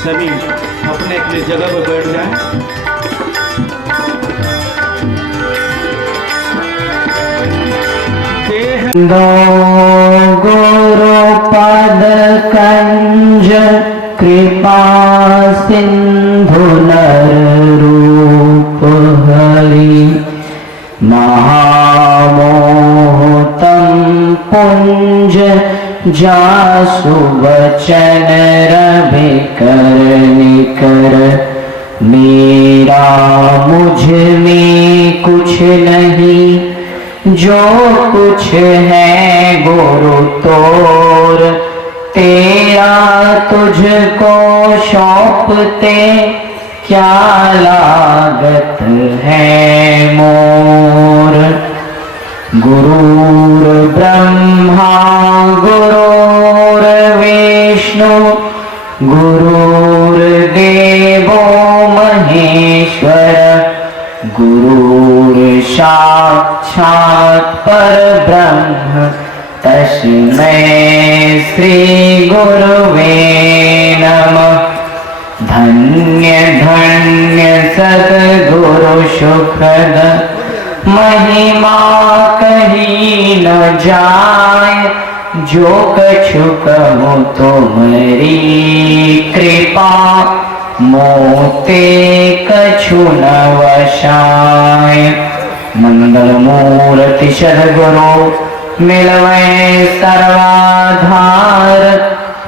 सभी अपने अपने जगह पर बैठ जाएं। गुरु पद कंज कृपा सिंधु नर रूप हरि महामोहतम पुंज जासु वचन रवि कर निकर मेरा मुझ में कुछ नहीं जो कुछ है गुरु तोर तेरा तुझको सौंपते क्या लागत है मोर। गुरुर ब्रह्मा गुरुर्विष्णु गुरुर्देवो महेश्वर गुरुर साक्षात् परब्रह्म तस्मै श्री गुरुवे नमः। धन्य धन्य सद्गुरु सुखद महिमा कही न जाय जो कछु कहूँ तुम्हारी कृपा मोते कछु न वशाय। मंगल मूर्ति सद्गुरु मिलवे सर्वाधार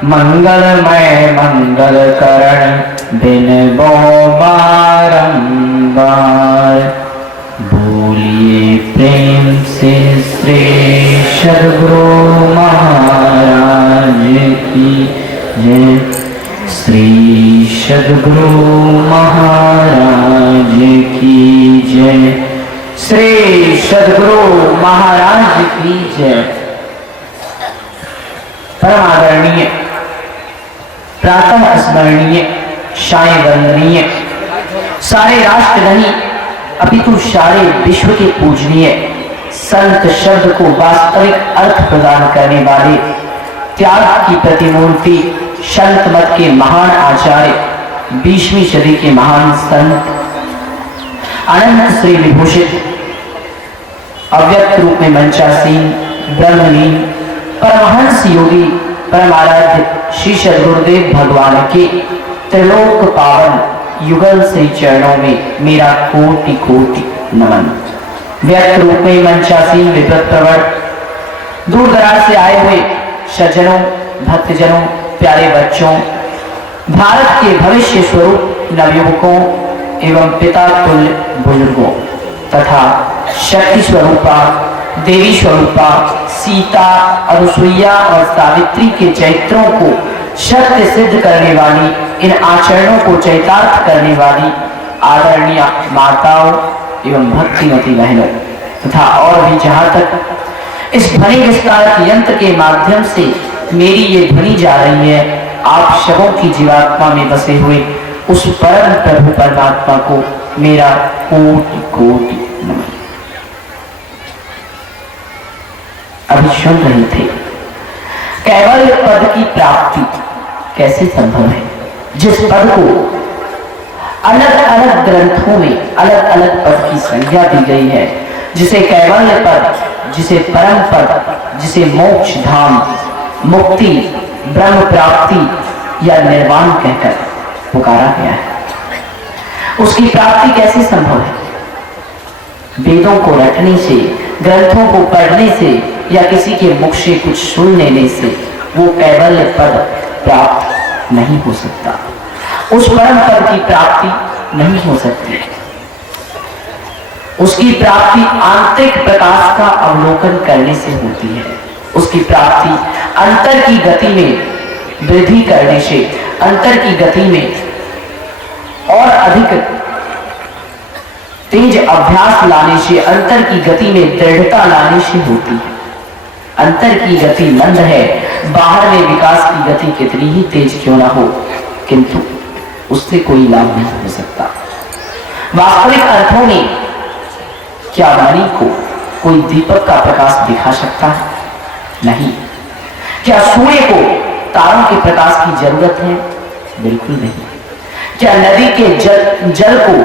मंगलमय मंगल करण दिन बो बारंबार। बोलिए प्रेम से श्री सद्गुरु महाराज की जय। श्री सद्गुरु महाराज की जय। श्री सद्गुरु महाराज की जय। परम आदरणीय प्रातः स्मरणीय साय वंदनीय सारे राष्ट्र नहीं अपितु सारे विश्व के पूजनीय संत शब्द को वास्तविक अर्थ प्रदान करने वाले त्याग की प्रतिमूर्ति संत मत के महान आचार्य 20वीं सदी के महान संत अनंत श्री विभूषित अव्यक्त रूप में मंचासीन ब्रह्मलीन परमहंस योगी परमाराध्य श्री सद्गुरुदेव भगवान के त्रिलोक पावन युगल से चरणों में मेरा कोटि कोटि नमन। व्यक्त रूप में मंचासीन विपत प्रवर दूर दराज से आए हुए सज्जनों भक्तजनों प्यारे बच्चों भारत के भविष्य स्वरूप नवयुवकों एवं पिता तुल्य बुजुर्गों तथा शक्ति स्वरूपा देवी स्वरूपा सीता अनुसुईया और सावित्री के चरित्रों को सत्य सिद्ध करने वाली इन आचरणों को चरितार्थ करने वाली आदरणीय माताओं एवं भक्तिमती बहनों तथा और भी जहां तक इस ध्वनि विस्तारक यंत्र के माध्यम से मेरी ये ध्वनि जा रही है आप सबों की जीवात्मा में बसे हुए उस परम प्रभु परमात्मा को मेरा कोटि कोटि नमन। अभी सुन रहे थे कैवल्य पद की प्राप्ति कैसे संभव है जिस पद को अलग अलग ग्रंथों में अलग अलग पद की संज्ञा दी गई है जिसे कैवल्य पद जिसे परम पद जिसे मोक्ष धाम मुक्ति ब्रह्म प्राप्ति या निर्वाण कहकर पुकारा गया है उसकी प्राप्ति कैसे संभव है। वेदों को रटने से ग्रंथों को पढ़ने से या किसी के मुख से कुछ सुन लेने से वो कैवल्य पद प्राप्त नहीं हो सकता, उस परम पद की प्राप्ति नहीं हो सकती। उसकी प्राप्ति आंतरिक प्रकाश का अवलोकन करने से होती है। उसकी प्राप्ति अंतर की गति में वृद्धि करने से, अंतर की गति में और अधिक तेज अभ्यास लाने से, अंतर की गति में दृढ़ता लाने से होती है। अंतर की गति मंद है, बाहर में विकास की गति कितनी ही तेज क्यों ना हो, किंतु उससे कोई लाभ नहीं हो सकता। वास्तविक अर्थों में क्या वाणी को कोई दीपक का प्रकाश दिखा सकता है? नहीं। क्या सूर्य को तारों के प्रकाश की जरूरत है? बिल्कुल नहीं। क्या नदी के जल को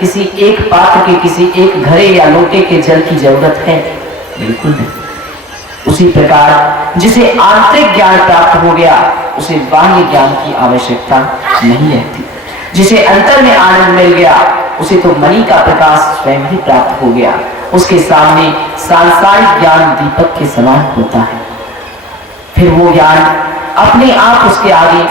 किसी एक पात्र के, किसी एक घड़े या लोटे के जल की जरूरत है? बिल्कुल नहीं। उसी प्रकार जिसे आंतरिक ज्ञान प्राप्त हो गया उसे बाह्य ज्ञान की आवश्यकता नहीं रहती। जिसे अंतर में आनंद मिल गया उसे तो मणि का प्रकाश स्वयं ही प्राप्त हो गया। उसके सामने सांसारिक ज्ञान दीपक के समान होता है। फिर वो ज्ञान अपने आप उसके आगे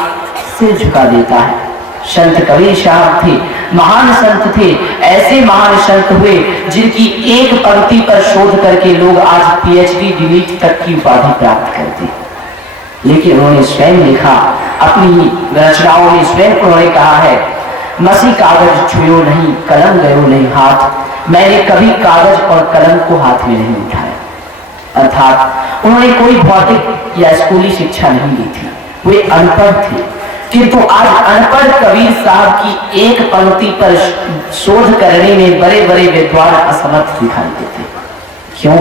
सिर झुका देता है। संत कबीर साहब थे, महान संत थे। ऐसे महान संत हुए जिनकी एक पंक्ति पर शोध करके लोग आज पीएचडी डीलिट तक की उपाधि प्राप्त करते। लेकिन उन्होंने स्वयं लिखा, अपनी रचनाओं में स्वयं उन्होंने कहा है, मसी कागज छुयो नहीं, कलम गयो नहीं हाथ, मैंने कभी कागज और कलम को हाथ में नहीं उठाया। अर्थात उन्होंने कोई भौतिक या स्कूली शिक्षा नहीं ली थी, वे अनपढ़ थे। किंतु आज अनपढ़ कबीर साहब की एक पंक्ति पर शोध करने में बड़े बड़े विद्वान असमर्थ दिखाई देते। क्यों?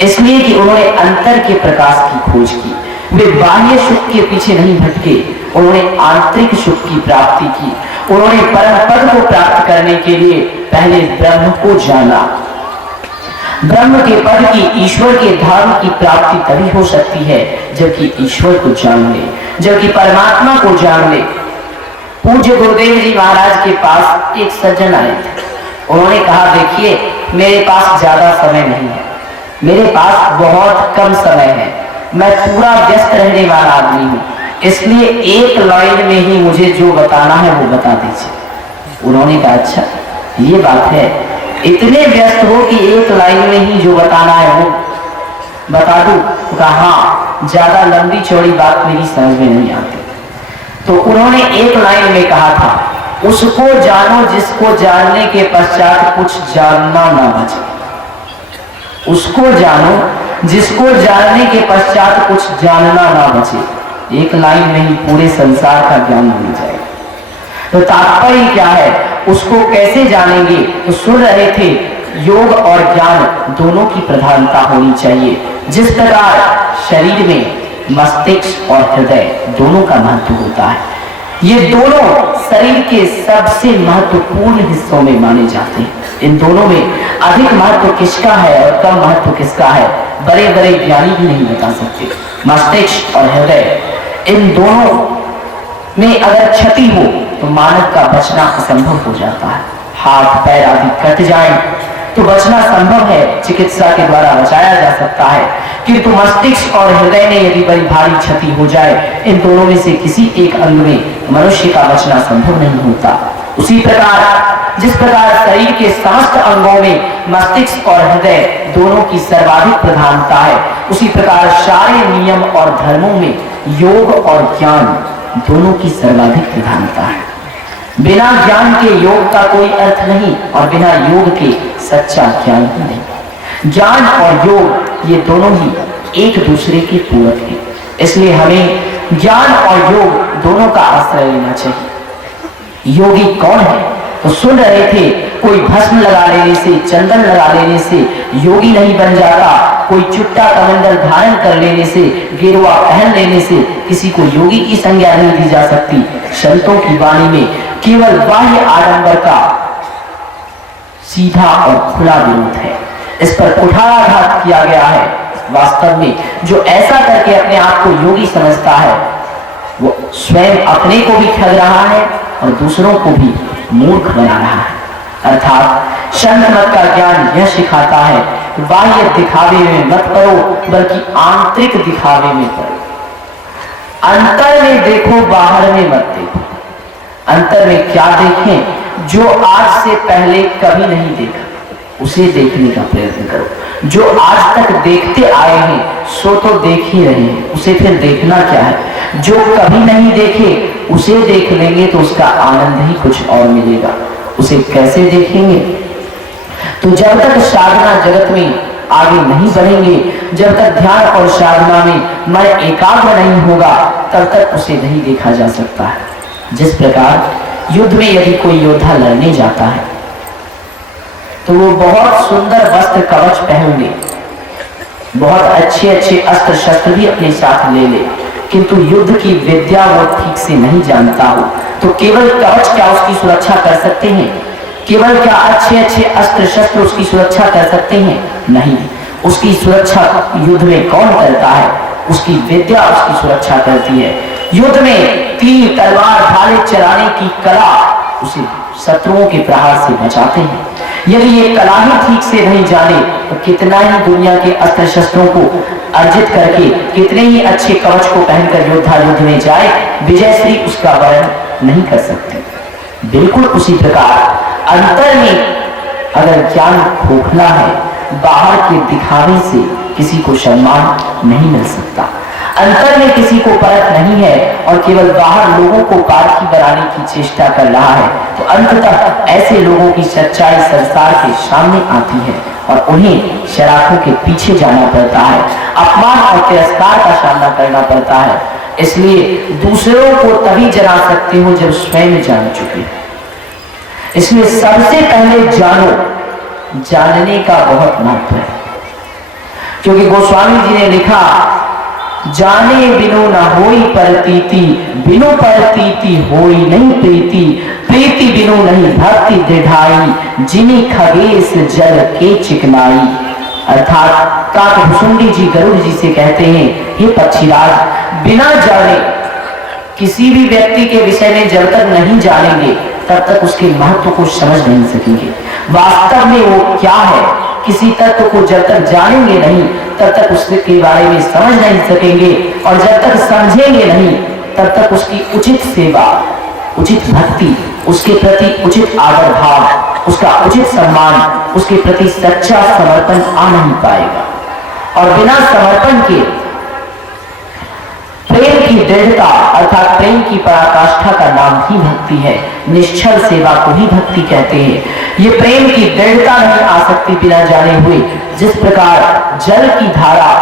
इसलिए कि उन्होंने अंतर के प्रकाश की खोज की। वे बाह्य सुख के पीछे नहीं भटके, उन्होंने आंतरिक सुख की प्राप्ति की। उन्होंने परम पद को प्राप्त करने के लिए पहले ब्रह्म को जाना। ब्रह्म के पद की, ईश्वर के धाम की प्राप्ति तभी हो सकती है जबकि ईश्वर को जान ले, जबकि परमात्मा को जान ले। पूज्य गुरुदेव जी महाराज के पास एक सज्जन आए थे। उन्होंने कहा, देखिए मेरे पास ज्यादा समय नहीं है, मेरे पास बहुत कम समय है, मैं पूरा व्यस्त रहने वाला आदमी हूँ, इसलिए एक लाइन में ही मुझे जो बताना है वो बता दीजिए। उन्होंने कहा, अच्छा ये बात है, इतने व्यस्त हो कि एक लाइन में ही जो बताना है वो बता दूं? कहा हाँ, ज्यादा लंबी चौड़ी बात मेरी समझ में नहीं आती। तो उन्होंने एक लाइन में कहा था, उसको जानो जिसको जानने के पश्चात कुछ जानना ना बचे। उसको जानो जिसको जानने के पश्चात कुछ जानना ना बचे। एक लाइन में ही पूरे संसार का ज्ञान मिल जाएगा। तो तात्पर्य क्या है, उसको कैसे जानेंगे? तो सुन रहे थे, योग और ज्ञान दोनों की प्रधानता होनी चाहिए। जिस प्रकार शरीर में मस्तिष्क और हृदय दोनों का महत्व होता है, ये दोनों शरीर के सबसे महत्वपूर्ण हिस्सों में माने जाते हैं। इन दोनों में अधिक महत्व किसका है और कम महत्व किसका है, बड़े बड़े ज्ञानी भी नहीं बता सकते। मस्तिष्क और हृदय, इन दोनों में अगर क्षति हो तो मानव का बचना असंभव हो जाता है। हाथ पैर आदि कट जाए तो बचना संभव है, चिकित्सा के द्वारा बचाया जा सकता है। किंतु मस्तिष्क और हृदय में यदि बड़ी भारी क्षति हो जाए, इन दोनों में से किसी एक अंग में मनुष्य का बचना संभव नहीं होता। उसी प्रकार जिस प्रकार शरीर के समस्त अंगों में मस्तिष्क और हृदय दोनों की सर्वाधिक प्रधानता है, उसी प्रकार सारे नियम और धर्मों में योग और ज्ञान दोनों की सर्वाधिक प्रधानता है। बिना ज्ञान के योग का कोई अर्थ नहीं और बिना योग के सच्चा ज्ञान ही नहीं। ज्ञान और योग ये दोनों ही एक दूसरे के पूरक हैं, इसलिए हमें ज्ञान और योग दोनों का आश्रय लेना चाहिए। योगी कौन है? तो सुन रहे थे, कोई भस्म लगा लेने से, चंदन लगा लेने से योगी नहीं बन जाता। कोई चुट्टा कमंडल धारण कर लेने से, गेरुआ पहन लेने से किसी को योगी की संज्ञा नहीं दी जा सकती। संतों की वाणी में केवल बाह्य आडंबर का सीधा और खुला विरोध है। इस पर कुठाराघात किया गया है। वास्तव में जो ऐसा करके अपने आप को योगी समझता है, वो स्वयं अपने को भी ठग रहा है और दूसरों को भी मूर्ख बना रहा है। अर्थात संत मत का ज्ञान यह सिखाता है बाह्य दिखावे में मत पड़ो, बल्कि आंतरिक दिखावे में पड़ो। अंतर में देखो, बाहर में मत देखो। अंतर में क्या देखें? जो आज से पहले कभी नहीं देखा उसे देखने का प्रयत्न करो। जो आज तक देखते आए हैं सो तो देख ही रहे हैं, उसे फिर देखना क्या है? जो कभी नहीं देखे उसे देख लेंगे तो उसका आनंद ही कुछ और मिलेगा। उसे कैसे देखेंगे? तो जब तक साधना जगत में आगे नहीं बढ़ेंगे, जब तक ध्यान और साधना में मन एकाग्र नहीं होगा, तब तक उसे नहीं देखा जा सकता है। जिस प्रकार युद्ध में यदि कोई योद्धा लड़ने जाता है तो वो बहुत सुंदर वस्त्र कवच पहन ले, बहुत अच्छे अच्छे अस्त्र शस्त्र भी अपने साथ ले ले, किंतु युद्ध की विद्या वो ठीक से नहीं जानता हो तो केवल कवच क्या उसकी सुरक्षा कर सकते हैं? केवल क्या अच्छे अच्छे अस्त्र शस्त्र उसकी सुरक्षा कर सकते हैं? नहीं। उसकी सुरक्षा युद्ध में कौन करता है? उसकी विद्या उसकी सुरक्षा करती है। युद्ध में तीर तलवार भाले चलाने की कला उसे शत्रुओं के प्रहार से बचाते हैं। यदि ये कला ही ठीक से नहीं जाने तो कितना ही दुनिया के अस्त्र शस्त्रों को अर्जित करके, कितने ही अच्छे कवच को पहनकर योद्धा युद्ध में जाए, विजयश्री उसका वर्णन नहीं कर सकते। बिल्कुल उसी प्रकार अंतर में अगर ज्ञान खोखला है, बाहर के दिखावे से किसी को सम्मान नहीं मिल सकता। अंतर में किसी को परख नहीं है और केवल बाहर लोगों को पारखी बनाने की चेष्टा कर रहा है, तो अंततः ऐसे लोगों की सच्चाई संसार के सामने आती है और उन्हें शराखों के पीछे जाना पड़ता है, अपमान और तिरस्कार का सामना करना पड़ता है। इसलिए दूसरों को तभी जना सकते हो जब स्वयं जान चुके। इसलिए सबसे पहले जानो, जानने का बहुत महत्व है। क्योंकि गोस्वामी जी ने लिखा, जाने बिनु न होई परतीति, बिनु परतीति होई नहीं प्रीति, प्रीति बिनु नहीं भक्ति दृढ़ाई, जिनी खगेश जल के चिकनाई। अर्थात काकभुसुंडी जी गरुड़ जी से कहते हैं, हे पक्षीराज, बिना जाने किसी भी व्यक्ति के विषय में जब तक नहीं जानेंगे तब तक उसके महत्व को समझ नहीं सकेंगे। वास्तव में वो क्या है, किसी तत्व को जब तक जानेंगे नहीं तब तक उसके बारे में समझ नहीं सकेंगे, और जब तक समझेंगे नहीं तब तक उसकी उचित सेवा, उचित भक्ति, उसके प्रति उचित आदर भाव, उसका उचित सम्मान, उसके प्रति सच्चा समर्पण आ नहीं पाएगा। और बिना समर्पण के प्रेम की दृढ़ता अर्थात प्रेम की पराकाष्ठा का नाम ही भक्ति है। निश्चल सेवा को ही भक्ति कहते हैं। ये प्रेम की दृढ़ता नहीं आ सकती बिना जाने हुए। जिस प्रकार जल की धारा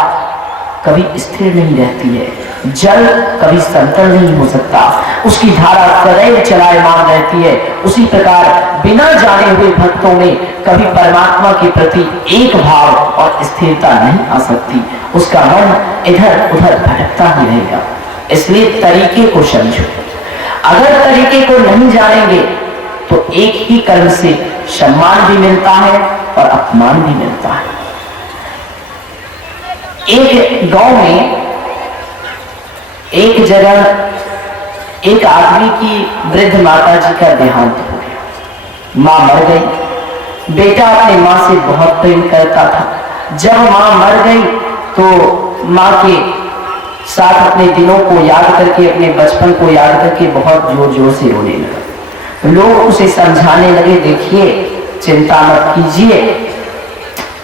कभी स्थिर नहीं रहती है, जल कभी समतल नहीं हो सकता, उसकी धारा सदैव चलायमान रहती है, उसी प्रकार बिना जाने हुए भक्तों में कभी परमात्मा के प्रति एक भाव और स्थिरता नहीं आ सकती। उसका मन इधर उधर भटकता ही रहेगा। इसलिए तरीके को समझो। अगर तरीके को नहीं जानेंगे तो एक ही कर्म से सम्मान भी मिलता है और अपमान भी मिलता है। एक गांव में एक जगह एक आदमी की वृद्ध माता जी का देहांत हो गया। मां मर गई। बेटा अपने मां से बहुत प्रेम करता था। जब मां मर गई तो मां के साथ अपने दिनों को याद करके, अपने बचपन को याद करके बहुत जोर जोर से रोने लगा। लोग उसे समझाने लगे, देखिए चिंता मत कीजिए,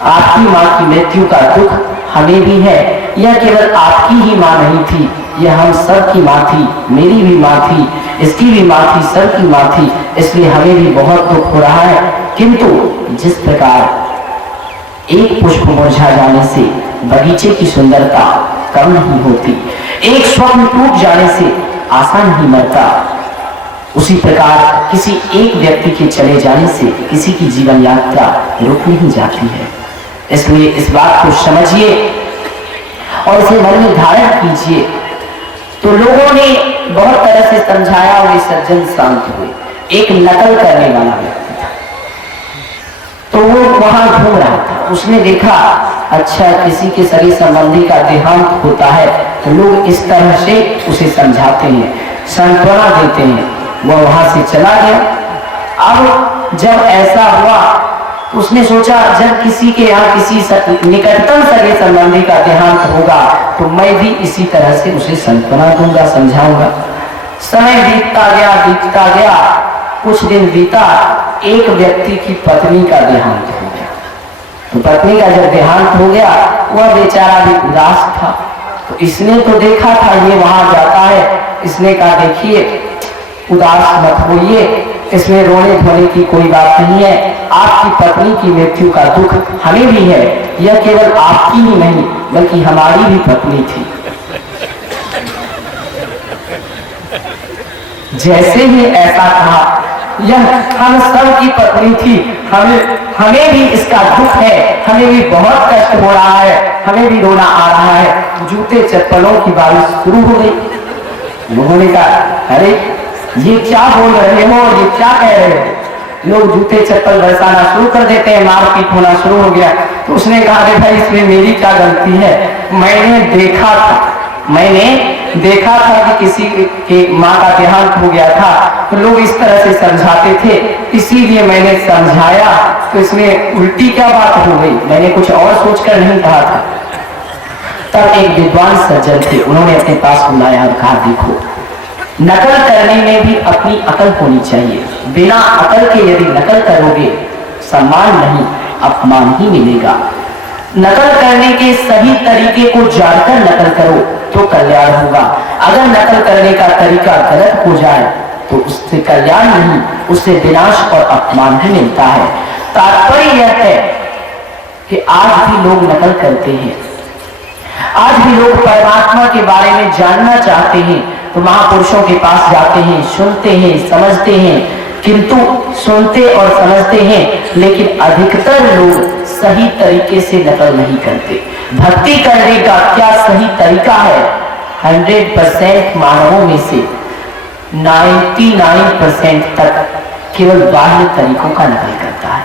आपकी मां की मृत्यु का दुख हमें भी है। यह केवल आपकी ही मां नहीं थी, यह हम सब की मां थी, मेरी भी मां थी, इसकी भी मां थी, सब की मां थी, इसलिए हमें भी बहुत दुख हो रहा है। किंतु जिस प्रकार एक पुष्प मुरझा जाने से बगीचे की सुंदरता कम नहीं होती, एक स्वप्न टूट जाने से आशा नहीं मरता, उसी प्रकार किसी एक व्यक्ति के चले जाने से किसी की जीवन यात्रा रुक नहीं जाती है। इसलिए इस बात को समझिए और इसे मन में धारण कीजिए। तो लोगों ने बहुत तरह से समझाया और सज्जन शांत हुए। एक नकल करने वाला व्यक्ति था, तो वो वहां घूम रहा था। उसने देखा, अच्छा किसी के सगे संबंधी का देहांत होता है तो लोग इस तरह से उसे समझाते हैं, सांत्वना देते हैं। वह वहां से चला गया। अब जब ऐसा हुआ तो उसने सोचा जब किसी के यहाँ किसी निकटतम सगे संबंधी का देहांत होगा तो मैं भी इसी तरह से उसे सांत्वना दूंगा, समझाऊंगा। समय बीतता गया, कुछ दिन बीता, एक व्यक्ति की पत्नी का देहांत हो गया। तो पत्नी का जब देहांत हो गया, वह बेचारा भी उदास था। तो इसने तो देखा था ये वहां जाता है, इसने कहा देखिए उदास मत होइए, इसमें रोने धोने की कोई बात नहीं है। आपकी पत्नी की मृत्यु का दुख हमें भी है, यह केवल आपकी ही नहीं बल्कि हमारी भी पत्नी थी। जैसे ही ऐसा कहा, यह हम सब की पत्नी थी, हमें भी इसका दुख है, हमें भी बहुत कष्ट हो रहा है, हमें भी रोना आ रहा है। जूते चप्पलों की बारिश शुरू हो गई। लोगों ने कहा अरे ये क्या बोल रहे हो, ये क्या कह रहे हो? लोग जूते चप्पल बरसाना शुरू कर देते हैं, मारपीट होना शुरू हो गया। तो उसने कहा अरे भाई इसमें मेरी क्या गलती है, मैंने देखा था कि किसी के माँ का देहांत हो गया था, तो लोग इस तरह से समझाते थे, इसीलिए मैंने समझाया। तो इसमें उल्टी क्या बात हो गई, मैंने कुछ और सोचकर नहीं कहा था। तब एक विद्वान सज्जन थे, उन्होंने अपने पास बुलाया और कहा देखो नकल करने में भी अपनी अकल होनी चाहिए। बिना अकल के यदि नकल करोगे सम्मान नहीं अपमान ही मिलेगा। नकल करने के सही तरीके को जानकर नकल करो तो कल्याण होगा। अगर नकल करने का तरीका गलत हो जाए तो उससे कल्याण नहीं, उससे विनाश और अपमान ही मिलता है। तात्पर्य यह है कि आज भी लोग नकल करते हैं, आज भी लोग परमात्मा के बारे में जानना चाहते हैं तो महापुरुषों के पास जाते हैं, सुनते हैं, समझते हैं, किंतु सुनते और समझते हैं लेकिन अधिकतर लोग सही तरीके से नकल नहीं करते। भक्ति करने का क्या सही तरीका है? 100% मानवों में से 99% तक केवल बाह्य तरीकों का नकल करता है,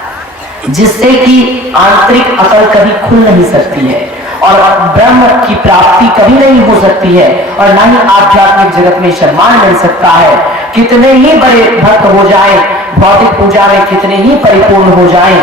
जिससे कि आंतरिक अकल कभी खुल नहीं सकती है और ब्रह्म की प्राप्ति कभी नहीं हो सकती है और न ही आध्यात्मिक जगत में सम्मान मिल सकता है। कितने ही बड़े भक्त हो जाएं, भौतिक पूजा में कितने ही परिपूर्ण हो जाएं,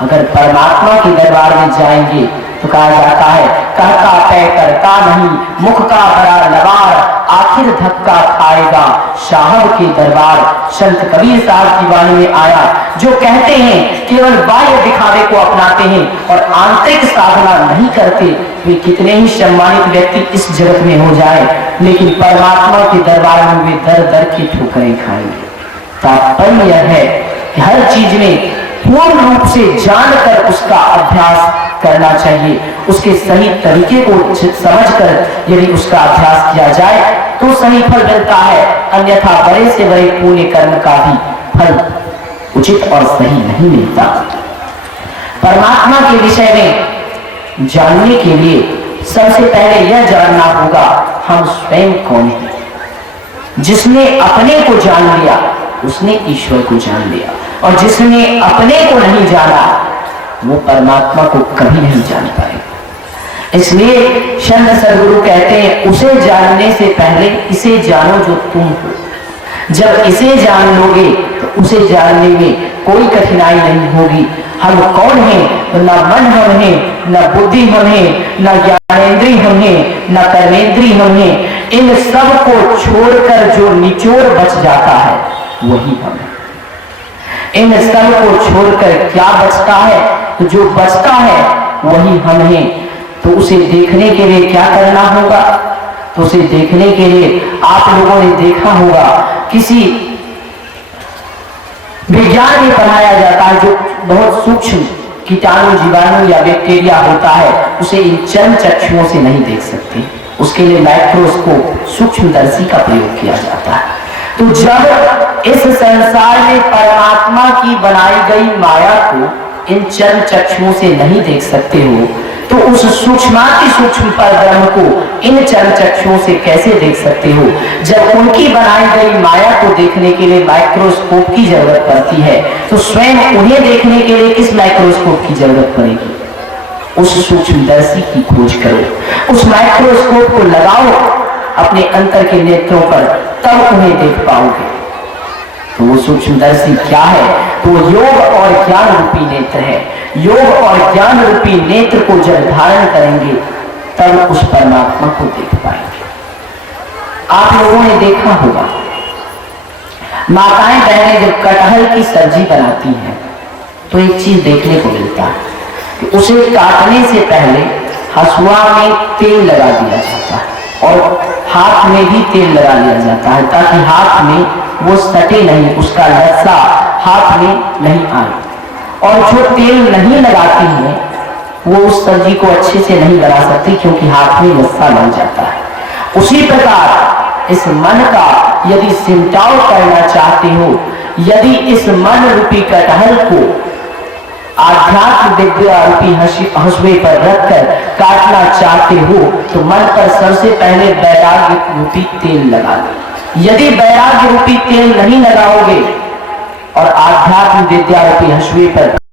अगर परमात्मा के दरबार में जाएंगे तो कहा जाता है कहता पै करता नहीं, मुख का बड़ा लबार, आखिर धक्का खाएगा साहब के दरबार। संत कबीर साहब की वाणी में आया, जो कहते हैं केवल बाह्य दिखावे को अपनाते हैं और आंतरिक साधना नहीं करते, वे कितने ही सम्मानित व्यक्ति इस जगत में हो जाए लेकिन परमात्मा के दरबार में वे दर दर की ठोकरें खाएंगे। तात्पर्य यह है कि हर चीज में पूर्ण रूप से जानकर उसका अभ्यास करना चाहिए, उसके सही तरीके को समझकर यदि उसका अभ्यास किया जाए तो सही फल मिलता है, अन्यथा बड़े से बड़े पुण्य कर्म का भी फल उचित और सही नहीं मिलता। परमात्मा के विषय में जानने के लिए सबसे पहले यह जानना होगा हम स्वयं कौन हैं। जिसने अपने को जान लिया उसने ईश्वर को जान लिया और जिसने अपने को नहीं जाना वो परमात्मा को कभी नहीं जान पाएगा। इसलिए संत सद्गुरु कहते हैं उसे जानने से पहले इसे जानो जो तुम हो। जब इसे जान लोगे तो उसे जानने में कोई कठिनाई नहीं होगी। हम कौन हैं? तो न मन हम हैं, न बुद्धि हम हैं, न ज्ञानेंद्रिय हम हैं, न कर्मेंद्रिय हम हैं। इन सब को छोड़कर जो निचोड़ बच जाता है वही हम है। इन सब को छोड़कर क्या बचता है? तो जो बचता है वही हम हैं। तो उसे देखने के लिए क्या करना होगा? तो उसे देखने के लिए आप लोगों ने देखा होगा किसी विज्ञान में पढ़ाया जाता है जो बहुत सूक्ष्म कीटाणु जीवाणु या बैक्टीरिया होता है उसे इन चर्म चक्षुओं से नहीं देख सकते, उसके लिए माइक्रोस्कोप सूक्ष्मदर्शी का प्रयोग किया जाता है। तो जब इस संसार में परमात्मा की बनाई गई माया को इन चर्म चक्षुओं से नहीं देख सकते हो तो उस सूक्ष्माति सूक्ष्म पर ब्रह्म को इन चर्म चक्षुओं से कैसे देख सकते हो? जब उनकी बनाई गई माया को देखने के लिए माइक्रोस्कोप की जरूरत पड़ती है तो स्वयं उन्हें देखने के लिए किस माइक्रोस्कोप की जरूरत पड़ेगी? उस सूक्ष्मदर्शी की खोज करो, उस माइक्रोस्कोप को लगाओ अपने अंतर के नेत्रों पर, तब उन्हें देख पाओगे। तो वो सूक्ष्मदर्शी क्या है? वो योग और ज्ञान रूपी नेत्र है। योग और ज्ञान रूपी नेत्र को जब धारण करेंगे तब उस परमात्मा को देख पाएंगे। आप लोगों ने देखा होगा माताएं बहनें जब कटहल की सब्जी बनाती हैं तो एक चीज देखने को मिलता है कि उसे काटने से पहले हसुआ में तेल लगा दिया जाता है और हाथ में भी तेल लगा लिया जाता है ताकि हाथ में वो सटे नहीं, उसका लस्सा हाथ में नहीं आए। और जो तेल नहीं लगाती है वो उस सब्जी को अच्छे से नहीं बना सकती क्योंकि हाथ में लस्सा लग जाता है। उसी प्रकार इस मन का यदि सिमटाव करना चाहते हो, यदि इस मन रूपी कटहल को आध्यात्म विद्या रूपी हंसुए पर रखकर काटना चाहते हो तो मन पर सबसे पहले वैराग्य रूपी तेल लगा दो। यदि वैराग्य रूपी तेल नहीं लगाओगे और आध्यात्म विद्या रूपी हंसुए पर